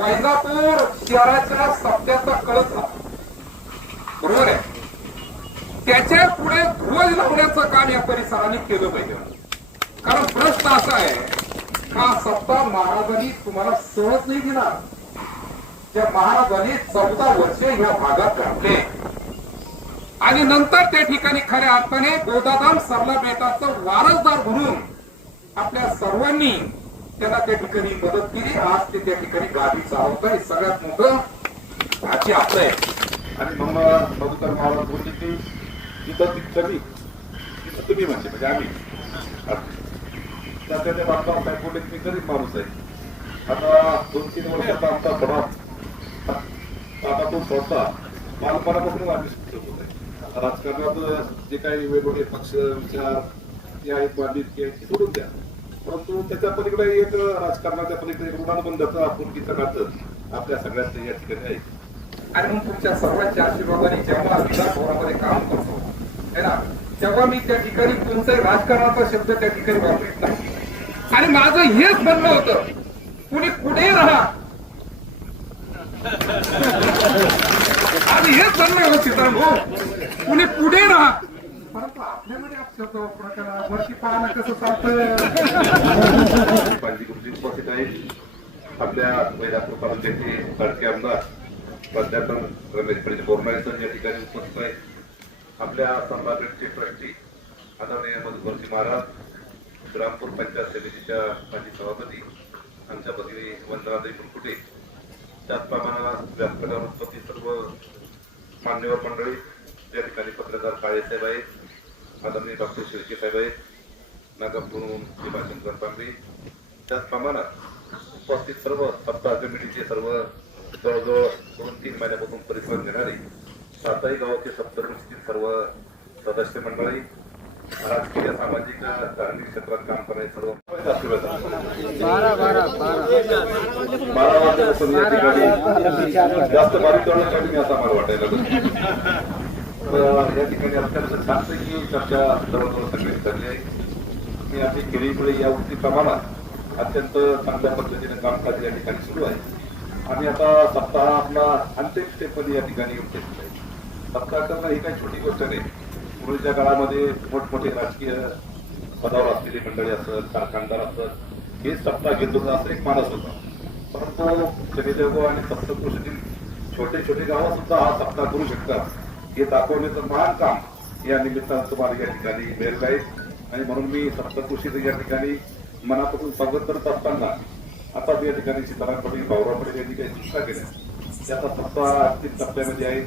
वैजापूर शहराच्या सत्याचा कळस बरोबर आहे? त्याच्या पुढे ध्वज लावण्याचं काम या परिसराने केलं पाहिजे. कारण प्रश्न असा आहे हा सत्ता महाराजांनी तुम्हाला सहज नाही दिला? त्या महाराजांनी चौदा वर्षे ह्या भागात घातले आणि नंतर त्या ठिकाणी खऱ्या अर्थाने गोदादाम सरला बेटाचं वारसदार म्हणून आपल्या सर्वांनी त्यांना त्या ठिकाणी मदत केली. आज ते त्या ठिकाणी गाडी चालवत आहे सगळ्यात मोठं आजची आशा आहे. आणि मग मधुकर महाराज बोलले की तिथं ती कमी तिथं तुम्ही म्हणजे म्हणजे आम्ही. त्या त्या बाबा काय बोलले की मी गरीब माणूस आहे. आता दोन तीन वर्षाचा आमचा बडा आता तो स्वतः बालपणापासून आम्ही शिक्षक होत. आहे राजकारणात जे काही वेगवेगळे पक्ष विचार जे आहेत बाधित ते सोडून द्या. परंतु त्याच्या पलीकडे एक राजकारणाच्या पलीकडे ऋणानुबंधाचं आपुलकीचं नातं आपल्या सगळ्यांचं या ठिकाणी आहे. आणि मग तुमच्या सर्वांच्या आशीर्वादाने जेव्हा विधानभवनामध्ये काम करतो है ना? तेव्हा मी त्या ठिकाणी कोणत्याही राजकारणाचा शब्द त्या ठिकाणी वापरत नाही. आणि माझं हेच म्हणणं होतं कुणी कुठे राहा. आणि हेच म्हणणं होतं सीताराम भाऊ हो, कुणी कुठे राहा. वरती कसं चालतं उपस्थित आहे. आपल्या वैरापूर तालुक्याचे तडके आमदार प्राध्यापक रमेश पडजे सर या ठिकाणी उपस्थित आहे आपल्या संभागणचे ट्रस्टी आदरणीय मधुकरजी महाराज ग्रामपूर पंचायत समितीच्या माजी सभापती आमच्या भगिनी वंदनाताई मुरकुटे त्याचप्रमाणे व्यासपीठावर उपस्थित सर्व मान्यवर मंडळी या ठिकाणी पत्रकार काळेसाहेब आहेत. आदरणीय डॉक्टर शिर्के साहेब आहेत नागपूरहून भीमाशंकर पांगरे त्याचप्रमाणे उपस्थित सर्व सप्ताह कमिटीचे सर्व जवळजवळ दोन तीन महिन्यापासून परिश्रम घेणारे सातही गावाचे सप्तऋषीतील सर्व सदस्य मंडळी राजकीय सामाजिक धार्मिक क्षेत्रात काम करणारे सर्व बारा वाजल्यापासून या ठिकाणी जास्त बारीक करण्यासाठी मी असा मला वाटायला. तर या ठिकाणी अत्यंत छानपैकी चर्चा जवळजवळ सगळी झाली आहे. मी आपली केळीमुळे या प्रमाणात अत्यंत चांगल्या पद्धतीने कामकाज या ठिकाणी सुरू आहे. आणि आता सप्ताह आपला अंतिम स्टेपमध्ये या ठिकाणी येऊन ठेवलेला आहे. सप्ताह करणं ही काही छोटी गोष्ट नाही. पूर्वीच्या काळामध्ये मोठमोठे राजकीय पदावर असलेली मंडळी असत कारखानदार असत हे सप्ताह घेतो असं एक माणूस होता. परंतु शनिदेव आणि सप्तपुरुषातील छोटे छोटे गावं सुद्धा हा सप्ताह करू शकतात. हे दाखवण्याचं महान काम या निमित्तानं तुम्हाला या ठिकाणी मिळेल आहे. आणि म्हणून मी सप्तकृषीचं या ठिकाणी मनापासून स्वागत करत असताना आता या ठिकाणी सीताराम पटेल भाऊराव पटेल यांनी काही सूचना केल्या. त्याचा सप्ताह अंतिम टप्प्यामध्ये आहे.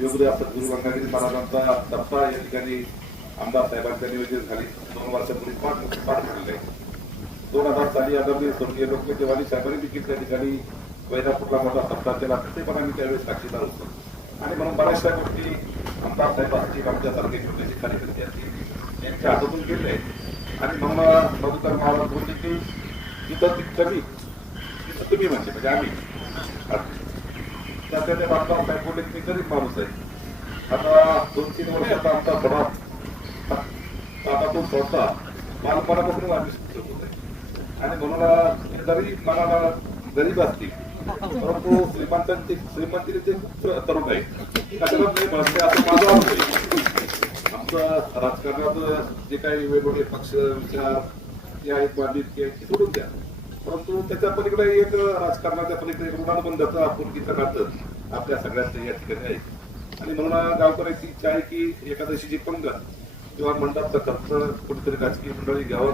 योग्य गुरु गंगागिरी महाराजांचा सप्ताह या ठिकाणी आमदार साहेबांच्या नियोजित झाली. दोन वर्षापूर्वी पाठ पाठ झालेलं आहे. दोन हजार साली आदरणीय स्वर्गीय लोकनेते वाली साहेबांनी देखील त्या ठिकाणी वैरापूरला मोठा सप्ताह केला. ते पण आम्ही त्यावेळेस साक्षीदार होतो. आणि म्हणून बऱ्याचशा गोष्टी आमदार साहेब असतील आमच्यासारखे छोटेसे कार्यकर्ते असतील यांच्या हातातून गेले आणि म्हणून मधुकर महाराज बोलले की तिथं ती कमी तिथं तुम्ही म्हणजे म्हणजे आम्ही. त्या त्या आमदार साहेब बोलले की गरीब माणूस आहे. आता दोन तीन वर्षाचा आमचा प्रभाव आता तो स्वतः बालपणापासून आम्ही शिक्षक आहे. आणि म्हणून जरी मनाला गरीब असतील. परंतु श्रीमंतांचे श्रीमंतीने ते तरुण आहे. कशाला नाही म्हणत असं माझा आहे. आमचं राजकारणात जे काही वेगवेगळे पक्ष विचार जे आहेत बाधित ते सोडून द्या. परंतु त्याच्या पलीकडे एक राजकारणाच्या पलीकडे एक ऋणानुबंधाचं आपुलकीचं नातं आपल्या सगळ्यांचं या ठिकाणी आहे. आणि म्हणून गावकऱ्याची इच्छा आहे की एकादशीची पंगत किंवा मंडळाचा खर्च कुठेतरी राजकीय मंडळी घ्यावं.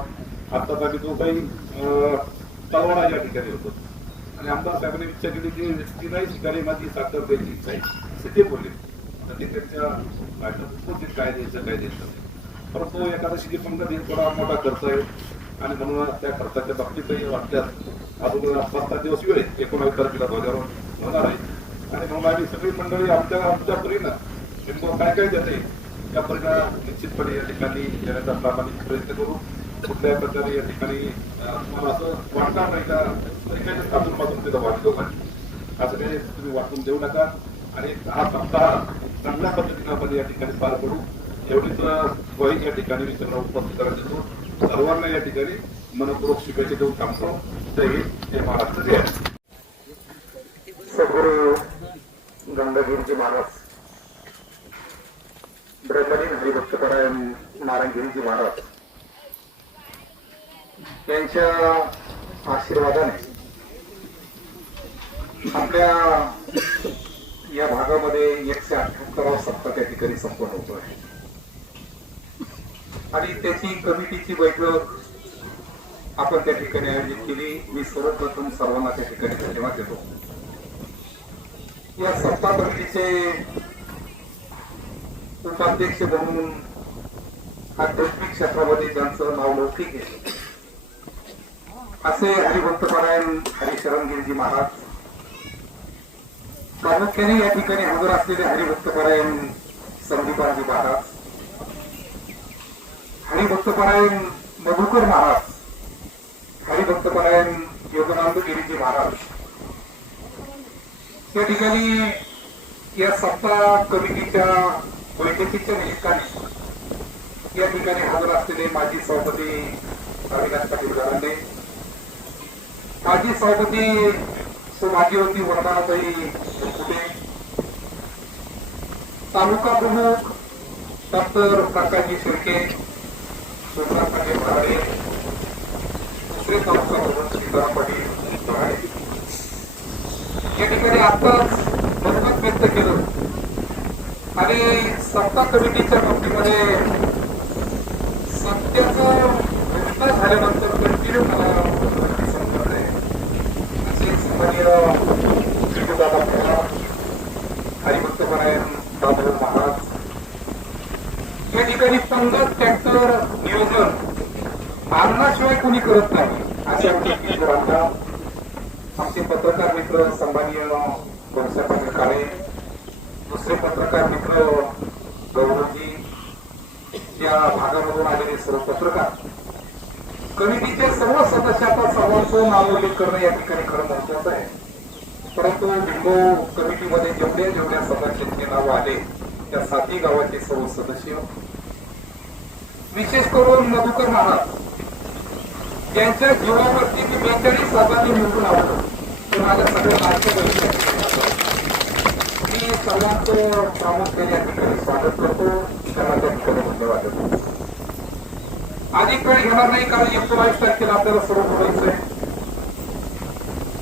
आता आम्ही जो काही अं, या ठिकाणी होतो. आणि आमदार साहेबांनी इच्छा केली की नाही ठिकाणी माझी साखर द्यायची इच्छा आहे. ते बोलले. तर ते त्यांच्या कोणते काय द्यायचं काय द्यायचं? परंतु एकादशीची पंगत थोडा मोठा खर्च आहे. आणि म्हणून त्या खर्चाच्या बाबतीतही वाटल्यास अजून पाच सात दिवस वेळ आहे. एकोणावीस तारखेला ध्वजारोहण होणार आहे. आणि म्हणून आम्ही सगळी मंडळी आमच्या आमच्या परीनं नेमकं काय काय देते त्या परीनं निश्चितपणे या ठिकाणी येण्याचा प्रामाणिक प्रयत्न करू. कुठल्या प्रकारे या ठिकाणी तुम्हाला असं वाटणार नाही का? सगळ्यांनीच कापून पासून तिथं पाहिजे असं काही तुम्ही वाटून देऊ नका. आणि हा सप्ताह चांगल्या पद्धतीनं आपण या ठिकाणी पार पडू. एवढीच स्वयं या ठिकाणी मी सगळं उपस्थित करायला देतो. सर्वांना या ठिकाणी मनपूर्वक शिकायचे देऊन थांबतो. जय हे जय महाराष्ट्र जय सद्गुरु गंगागिरीजी महाराज. ब्रह्मलीन हरिभक्तपरायण नारायणगिरीजी महाराज. यांच्या आशीर्वादाने आपल्या या भागामध्ये एकशे अठ्याहत्तरावा सप्ताह त्या ठिकाणी संपन्न होतो आहे. आणि त्याची कमिटीची बैठक आपण त्या ठिकाणी आयोजित केली. मी सर्वप्रथम सर्वांना त्या ठिकाणी धन्यवाद देतो. या सत्ता कमिटीचे उपाध्यक्ष म्हणून आध्यात्मिक क्षेत्रामध्ये ज्यांचं नाव लौकिक आहे असे हरिभक्तपरायण हरिशरणगिरीजी महाराज. प्रामुख्याने या ठिकाणी हजर असलेले हरिभक्तपरायण संदीपाजी महाराज. हरिभक्तपरायण मधुकर महाराज. हरिभक्तपरायण योगानंद गिरीजी महाराज. या ठिकाणी या सत्ता कमिटीच्या बैठकीच्या निमित्ताने या ठिकाणी हजर असलेले माजी सभापती अविनाश पाटील काजी माजी सभापती सुभाग्यवती वरदानाताई कुठे तालुका प्रमुख डॉक्टर काकाजी शिर्के सोमनाथ पाटील भराडे दुसरे तालुका प्रमुख सीताराम पाटील भराडे या ठिकाणी आताच मतमत व्यक्त केलं. आणि सत्ता कमिटीच्या बाबतीमध्ये सत्याचं घटना झाल्यानंतर कंटिन्यू मला गोष्टी समजत आहे असे सन्माननीय दादा हरिभक्तपरायण दादा महाराज या ठिकाणी पंगत ट्रॅक्टर नियोजन आणण्याशिवाय कोणी करत नाही अशा आमचे पत्रकार मित्र सन्माननीय गोरसा काळे दुसरे पत्रकार मित्र गौरवजी या भागामधून आलेले सर्व पत्रकार कमिटीचे सर्व सदस्याचा सर्वांचं नावोल्लेख करणं या ठिकाणी खरं महत्वाचं आहे. परंतु बिंगो कमिटीमध्ये जेवढ्या जेवढ्या सदस्यांचे नाव आले त्या साती गावाचे सर्व सदस्य विशेष करून मधुकर महाराज. यांच्या जीवावरती मी बेचाळीस हजारांनी निवडून आलो. ते माझ्या सगळ्या नाट्य मी सर्वांचं प्रामुख्याने या ठिकाणी स्वागत करतो. त्यांना त्या ठिकाणी धन्यवाद. देतो अधिक वेळ घेणार नाही कारण एकोणावीस तारखेला आपल्याला सर्व बोलायचं आहे.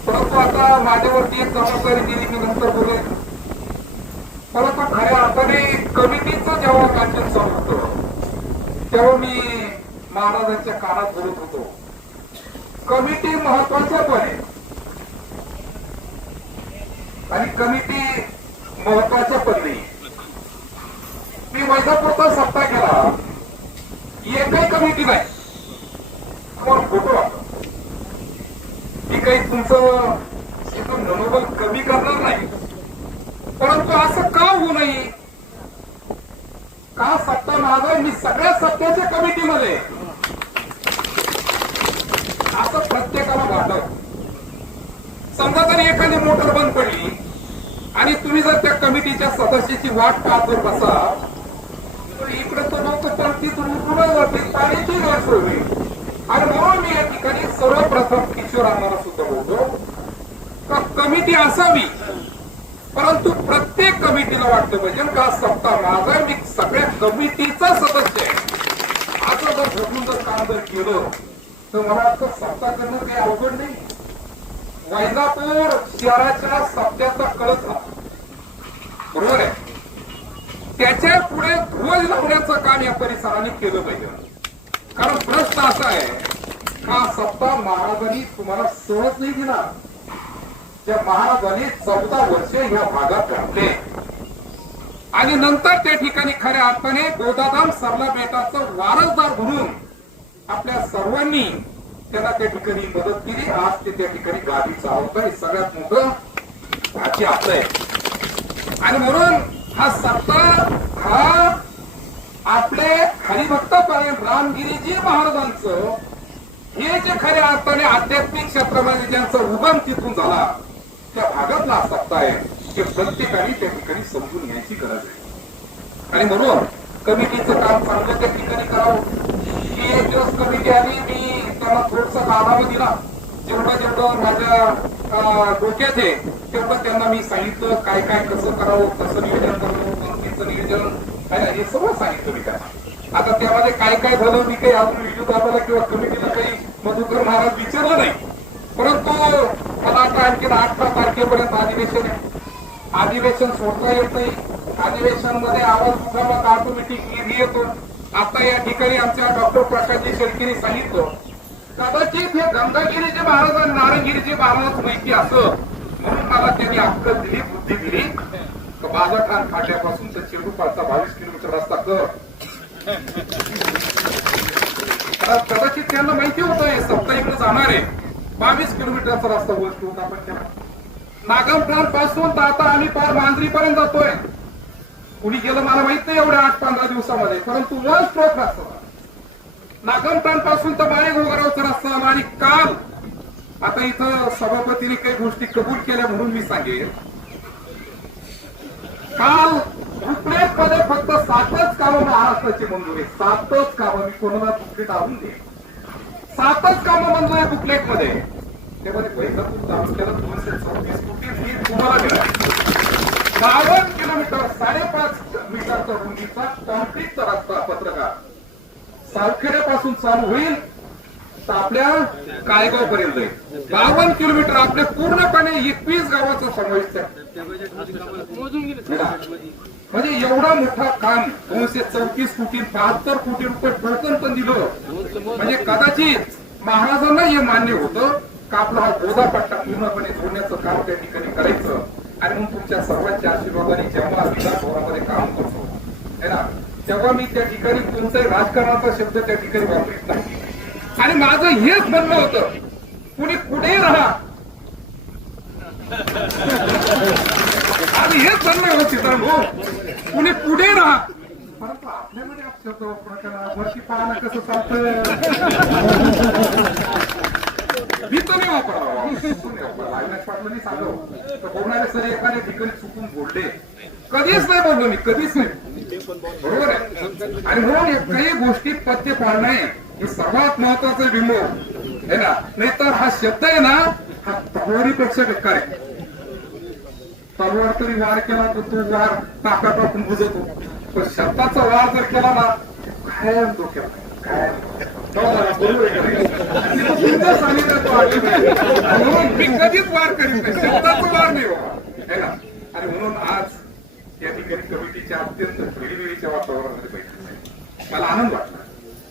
परंतु आता माझ्यावरती एक जबाबदारी दिली की नंतर बोलेल परंतु खऱ्या अर्थाने कमिटीचं जेव्हा वाचन चालू होतं तेव्हा मी महाराजांच्या कानात बोलत होतो. कमिटी महत्वाचं पण आहे. आणि कमिटी महत्वाचं पण नाही. मी वैजापूरचा सत्ता केला. एकही कमिटी नाही तुम्हाला फोटो वाटतो. मी काही तुमचं एकदम मनोबल कमी करणार नाही. परंतु असं का होऊ नये? का सत्ता माझा मी सगळ्या सत्तेच्या कमिटीमध्ये असं प्रत्येकाला वाटत. समजा जर एखादी मोटर बंद पडली आणि तुम्ही जर त्या कमिटीच्या सदस्याची वाट पाहत कसा बसा इकडे तर नव्हतं पण तिथून उठून जाते पाण्याची वाट आणि म्हणून मी या ठिकाणी सर्वप्रथम किशोर आम्हाला सुद्धा बोलतो का कमिटी असावी परंतु प्रत्येक कमिटीला वाटलं पाहिजे का सत्ता माझा मी सगळ्या कमिटीचा सदस्य आहे. असं जर झोपून जर काम जर केलं तर मला वाटतं सत्ता करणं काही अवघड नाही. वैजापूर शहराच्या सत्याचा कळत हा. बरोबर आहे? त्याच्या पुढे ध्वज लावण्याचं काम या परिसराने केलं पाहिजे. कारण प्रश्न असा आहे का सत्ता महाराजांनी तुम्हाला सोडत नाही दिला? त्या महाराजांनी चौदा वर्ष या भागात घातले आणि नंतर त्या ठिकाणी खऱ्या अर्थाने गोदाधाम सरला बेटाचं वारसदार म्हणून आपल्या सर्वांनी त्यांना त्या ठिकाणी मदत केली. आज ते त्या ठिकाणी गादी चालवत हे सगळ्यात मोठं भाची आपलं आहे. आणि म्हणून हा सत्ता हा आपले हरिभक्त रामगिरीजी महाराजांचं हे जे खऱ्या अर्थाने आध्यात्मिक क्षेत्रामध्ये ज्यांचा उगम तिथून झाला त्या भागातला हा आहे ते प्रत्येकाने त्या ठिकाणी समजून घ्यायची गरज आहे. आणि म्हणून कमिटीचं काम चांगलं त्या ठिकाणी करावं. ही एक दिवस कमिटी आली मी त्यांना थोडसा आढावा दिला. जेवढं जेवढं माझ्या डोक्यात आहे तेवढं त्यांना मी सांगितलं काय काय कसं करावं कसं नियोजन करावं पंक्तीचं नियोजन काय हे सगळं सांगितलं मी त्यांना. आता त्यामध्ये काय काय झालं मी काही अजून व्हिडिओ दाखवला किंवा कमिटीला काही मधुकर महाराज विचारलं नाही. परंतु मला आता आणखी आठ तारखेपर्यंत अधिवेशन आहे. अधिवेशन सोडता येत नाही. अधिवेशनमध्ये आवाज उठावा ऑटोमॅटिक येतो. आता या ठिकाणी आमच्या डॉक्टर प्रकाशजी शेळकेने सांगितलं कदाचित हे गंगागिरीचे महाराज आणि नारंगिरीचे महाराज माहिती असं म्हणून मला त्यांनी अक्कल दिली बुद्धी दिली. बाजारखान फाट्यापासून तर चिरडूपाडचा बावीस किलोमीटर रस्ता कर. कदाचित त्यांना माहिती होत आहे सप्ताह इकडे जाणार आहे. बावीस किलोमीटरचा रस्ता गोष्ट होता आपण त्याला नागमठाणपासून तर आता आम्ही पार मांजरी पर्यंत जातोय. कुणी गेलं मला माहीत नाही एवढ्या आठ पंधरा दिवसामध्ये परंतु वन स्ट्रोक रस्ता. नागमठाणपासून तर बाळे गोगरावचा रस्ता आला आणि काल आता इथं सभापतीने काही गोष्टी कबूल केल्या म्हणून मी सांगेन. काल बुकलेटमध्ये फक्त सातच कामं महाराष्ट्राची मंजूर. आहे सातच कामं मी कोणाला बुकलेट आणून दे सातच कामं मंजूर आहे बुकलेटमध्ये? त्यामध्ये वैजापूर तालुक्याला दोनशे सव्वीस कोटी फी तुम्हाला बावन्न किलोमीटर साडेपाच मीटरचा रुंदीचा कॉन्क्रीटचा रस्ता पत्रकार. सावखेड्यापासून चालू होईल तर आपल्या कायगाव पर्यंत जाईल. बावन्न किलोमीटर आपल्या पूर्णपणे एकवीस गावाचा समावेश आहे. म्हणजे एवढा मोठा काम दोनशे चौतीस कोटी बहात्तर कोटी रुपये टोकन पण दिलं. म्हणजे कदाचित महाराजांना हे मान्य होतं का आपला हा गोदा पट्टा पूर्णपणे जोडण्याचं काम त्या ठिकाणी करायचं आणि मग तुमच्या सर्वांच्या आशीर्वादाने जेव्हा विधानभवनामध्ये काम करतो है ना? तेव्हा मी त्या ठिकाणी कोणताही राजकारणाचा शब्द त्या ठिकाणी वापरत नाही. आणि माझं हेच म्हणणं होतं कुणी कुठेही राहा आणि हेच म्हणणं होतं सीताराम भाऊ कुणी पुढे राहा. परंतु आपल्यामध्ये आप शब्द वापरा करा वरती पाहणं कसं चालतं? मी तर नाही वापरला अविनाश पाटलांनी सांगतो. तर बोलणारे सर एखाद्या ठिकाणी चुकून बोलले. कधीच नाही बोललो मी कधीच नाही. बरोबर आहे? आणि म्हणून या काही गोष्टी पथ्य पाळणे हे सर्वात महत्वाचं बिंबो. आहे ना? नाहीतर हा शब्द आहे ना हा तलवारीपेक्षा बेकार आहे. तलवार तरी वार केला तर तो वार टाका टाकून बुजवतो पण शब्दाचा वार जर केला ना कायम तो केला म्हणून मी कधीच वार करीत नाही. शब्दाचा वार नाही बाबा. ना? आणि म्हणून आज या ठिकाणी कमिटीच्या अत्यंत खेळीमेळीच्या वातावरणामध्ये बैठक मला आनंद वाटला.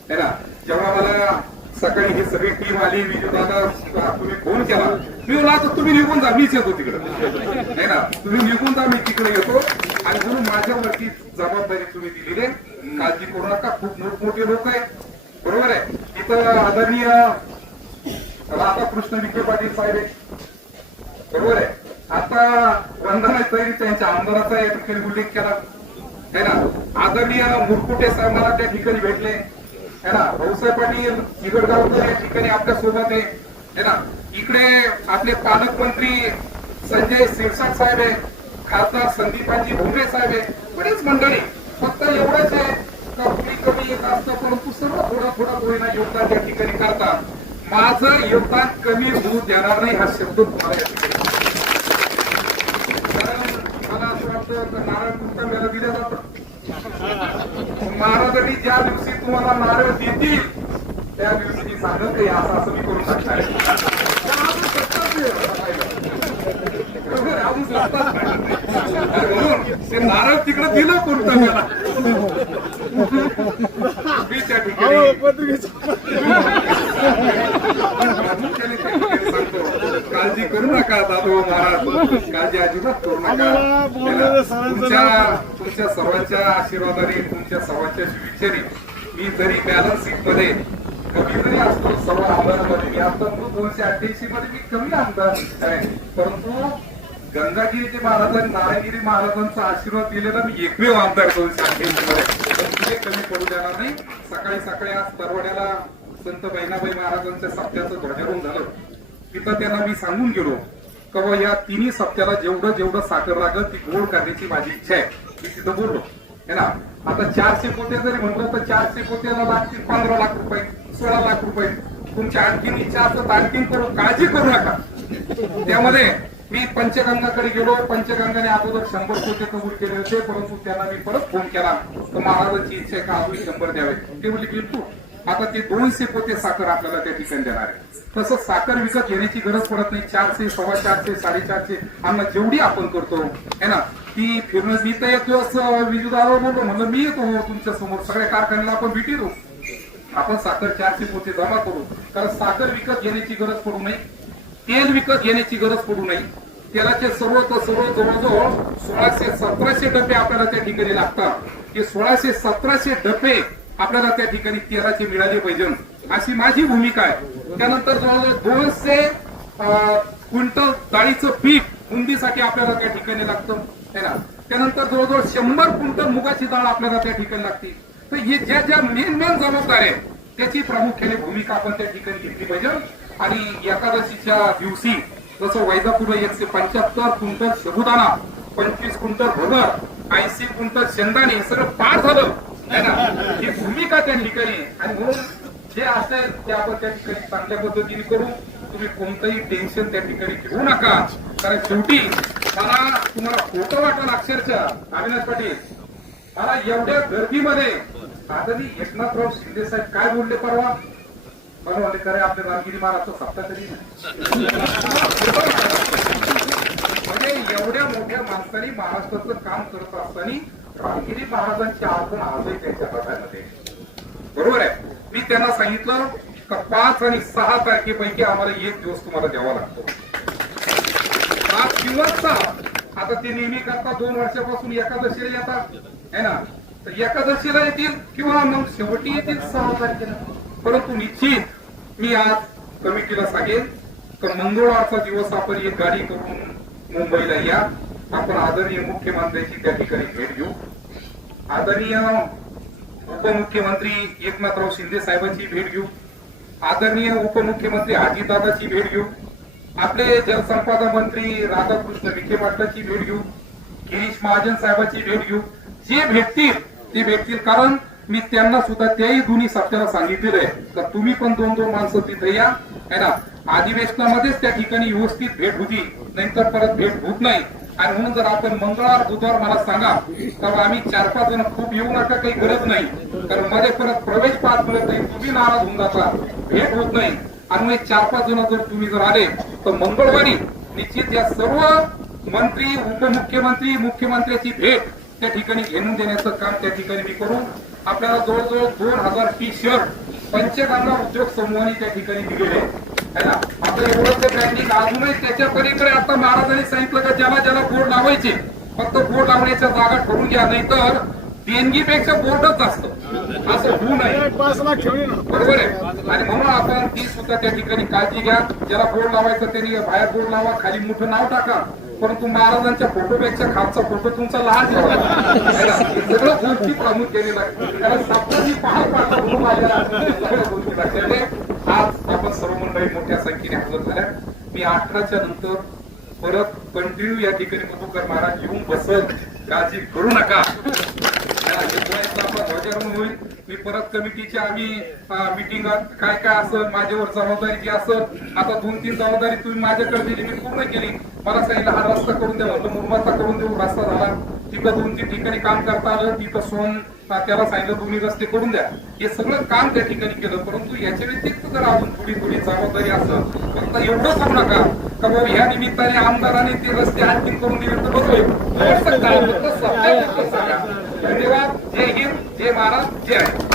है ना? जेव्हा मला सकाळी ही सगळी टीम आली मी दादा तुम्ही फोन केला. मी बोला आता तुम्ही निघून जा मीच येतो तिकडे. नाही ना तुम्ही निघून जा मी तिकडे येतो. आणि म्हणून माझ्यावरती जबाबदारी तुम्ही दिलेली आहे. काळजी करू नका खूप मोठमोठे लोक आहेत. बरोबर आहे? इथं आदरणीय राधाकृष्ण विखे पाटील साहेब आहेत. बरोबर आहे? आता वंदना तरी त्यांच्या आमदाराचा या ठिकाणी उल्लेख केला. है ना? आदरणीय मुरकुटे साहेब मला त्या ठिकाणी भेटले. है ना? भाऊसाहेब पाटील निगडगावकर या ठिकाणी आपल्यासोबत आहे. है ना? इकडे आपले पालकमंत्री संजय शिरसाट साहेब आहे खासदार संदीपाजी भुमरे साहेब आहे बरेच मंडळी. फक्त एवढंच आहे का कुणी कमी येत असतं परंतु सर्व थोडा थोडा होईना योगदान त्या ठिकाणी करतात. माझं योगदान कमी होऊ देणार नाही हा शब्द तुम्हाला या ठिकाणी कारण मला असं वाटतं का नारळ मेला दिलं जातं महाराजांनी ज्या दिवशी तुम्हाला नारळ देतील त्या दिवशी मी सांगत काही असं असं मी करू आहे. आहे. ते नारळ तिकडे दिलं कोणतं मला त्या ठिकाणी सांगतो, काळजी करू नका दादो महाराज काळजी अजिबात करू नका तुमच्या तुमच्या सर्वांच्या आशीर्वादाने तुमच्या सर्वांच्या शुभेच्छेने मी जरी बॅलन्समध्ये कमी जरी असतो सर्व आमदारांमध्ये मी आता दोनशे अठ्ठ्याऐंशी मध्ये मी कमी आमदार आहे. परंतु गंगागिरीचे महाराज आणि नारायणगिरी महाराजांचा आशीर्वाद दिलेला मी एकमेव आमदार दोनशे अठ्ठ्याऐंशी मध्ये कमी पडू देणार नाही. सकाळी सकाळी आज परवड्याला संत बहिणाबाई महाराजांच्या सप्त्याचं ध्वजारोहण झालं. तिथं त्यांना मी सांगून गेलो का बुवा या तिन्ही सप्त्याला जेवढं जेवढं साखर लागल ती गोड करण्याची माझी इच्छा आहे. मी तिथं बोललो है ना आता चारशे पोते जरी म्हटलं तर चारशे कोट्याला लागतील पंधरा लाख रुपये सोळा लाख रुपये. तुमची आणखीन इच्छा असतात आणखीन करून काळजी करू नका. त्यामध्ये मी पंचगंगाकडे गेलो. पंचगंगाने अगोदर शंभर कोटी कबूल केले होते परंतु त्यांना मी परत फोन केला. तर महाराजांची इच्छा आहे का अजून शंभर द्यावे? ते म्हणजे बिलकुल. आता ते दोनशे पोते साखर आपल्याला त्या ठिकाणी देणार आहे. तसं साखर विकत घेण्याची गरज पडत नाही. चारशे सव्वा चारशे साडेचारशे अन्न जेवढी आपण करतो है ना? ती फिरणं मी तर एक दिवस विजुदावर बोललो म्हणलं मी येतो हो तुमच्यासमोर सगळ्या कारखान्याला आपण भेटी आपण साखर चारशे पोते जमा करू. कारण साखर विकत घेण्याची गरज पडू नये. तेल विकत घेण्याची गरज पडू नये. तेलाचे सर्व तर सर्व जवळजवळ सोळाशे सतराशे डबे आपल्याला त्या ठिकाणी लागतात. हे सोळाशे सतराशे डबे आपल्याला त्या ठिकाणी तेलाचे मिळाले पाहिजे. अशी माझी भूमिका आहे. त्यानंतर जवळजवळ दोनशे अं, क्विंटल डाळीचं पीक बुंदीसाठी आपल्याला त्या ठिकाणी लागतं. है ना त्यानंतर जवळजवळ शंभर क्विंटल मुगाची डाळ आपल्याला त्या ठिकाणी लागते तर हे ज्या ज्या मेन मेन जबाबदाऱ्या आहेत त्याची प्रामुख्याने भूमिका आपण त्या ठिकाणी घेतली पाहिजे. आणि एकादशीच्या दिवशी जसं वैजापूर एकशे पंच्याहत्तर क्विंटल शबुदाना पंचवीस क्विंटल भगर ऐंशी क्विंटल शेंगदाणे हे सगळं पार झालं. है ना? ही भूमिका त्या ठिकाणी आणि म्हणून जे असेल ते आपण त्या ठिकाणी चांगल्या पद्धतीने करू. तुम्ही कोणतंही टेन्शन त्या ठिकाणी घेऊ नका. कारण शेवटी मला तुम्हाला खोटं वाटेल अक्षरशः अविनाश पाटील. मला एवढ्या गर्दीमध्ये आदरी एकनाथराव शिंदे साहेब काय बोलले परवा? मला वाटले खरे आपल्या रामगिरी महाराजचा सप्ता तरी म्हणजे एवढ्या मोठ्या माणसाने महाराष्ट्राचं काम करत असताना रामगिरी महाराजांची आठवण आजही त्यांच्या हातामध्ये बरोबर आहे? मी त्यांना सांगितलं का पाच आणि सहा तारखेपैकी आम्हाला एक दिवस तुम्हाला द्यावा लागतो. पाच आता ते नेहमी करता दोन वर्षापासून एकादशीला येतात. है ना? तर एकादशीला येतील किंवा मग शेवटी येतील? सहा तारखेला. परंतु निश्चित मी आज कमिटीला सांगेन तर मंगळवारचा दिवस आपण एक गाडी करून मुंबईला या. आपण आदरणीय मुख्यमंत्र्यांची त्या ठिकाणी भेट घेऊ. आदरणीय उपमुख्यमंत्री एकनाथराव शिंदे साहेबांची भेट घेऊ. आदरणीय उपमुख्यमंत्री अजितदादाची भेट घेऊ. आपले जलसंपदा मंत्री राधाकृष्ण विखे पाटलाची भेट घेऊ गिरीश महाजन साहेबांची भेट घेऊ. जे भेटतील ते भेटतील कारण मी त्यांना सुद्धा त्याही दोन्ही सत्याला सांगितलेलं आहे तर तुम्ही पण दोन दोन माणसं तिथे या. है ना? अधिवेशनामध्येच त्या ठिकाणी व्यवस्थित भेट होती. नंतर परत भेट होत नाही. आणि म्हणून जर आपण मंगळवार बुधवार मला सांगा तर आम्ही चार पाच जण खूप येऊ नका काही गरज नाही. कारण मध्ये परत प्रवेश पास मिळत नाही तुम्ही नाराज होऊन जाता. भेट होत नाही. आणि चार पाच जण जर तुम्ही जर आले तर मंगळवारी निश्चित या सर्व मंत्री उपमुख्यमंत्री मुख्यमंत्र्याची भेट त्या ठिकाणी घेऊन देण्याचं काम त्या ठिकाणी मी करू. आपल्याला जवळजवळ दोन हजार टी शर्ट पंचगंगा उद्योग समूहाने त्या ठिकाणी दिलेले आहे ना? एवढं ते ब्रँडिंग अजूनही त्याच्या पलीकडे आता महाराजांनी सांगितलं का ज्याला ज्याला बोर्ड लावायचे फक्त बोर्ड लावण्याच्या जागा ठरवून घ्या नाही तर देणगीपेक्षा बोर्डच जास्त असं होऊ नये. बरोबर आहे? आणि म्हणून आपण ती सुद्धा त्या ठिकाणी काळजी घ्या. ज्याला बोर्ड लावायचं त्यांनी बाहेर बोर्ड लावा खाली मोठं नाव टाका. परंतु महाराजांच्या फोटोपेक्षा खालचा फोटो तुमचा लहान सगळं गोष्टी प्रामुख्याने लागतात कारण साप्ताही पहाड पाडला म्हणून आलेला आहे. सगळ्या गोष्टी लक्षात घ्या. आज आपण सर्व मंडळी मोठ्या संख्येने हजर झाल्या. मी अठराच्या नंतर परत कंटिन्यू या ठिकाणी मधुकर महाराज येऊन बसल. काळजी करू नका. होईल मी परत कमिटीच्या आम्ही मिटिंगात काय काय असं माझ्यावर जबाबदारी जी असं आता दोन तीन जबाबदारी तुम्ही माझ्याकडे दिली मी पूर्ण केली मला सांगितलं हा रस्ता करून द्या म्हणलं मुरमाचा करून देऊ रस्ता झाला तिथं दोन तीन ठिकाणी काम करता आलं तिथं सोन त्याला सांगितलं तुम्ही रस्ते करून द्या हे. सगळं काम त्या ठिकाणी केलं परंतु याच्या व्यतिरिक्त जर अजून थोडी थोडी जबाबदारी असं फक्त एवढं करू नका का बाबा ह्या निमित्ताने आमदाराने ते रस्ते आणखी करून दिले तर बरोबर धन्यवाद. जय हिंद जय महाराज जय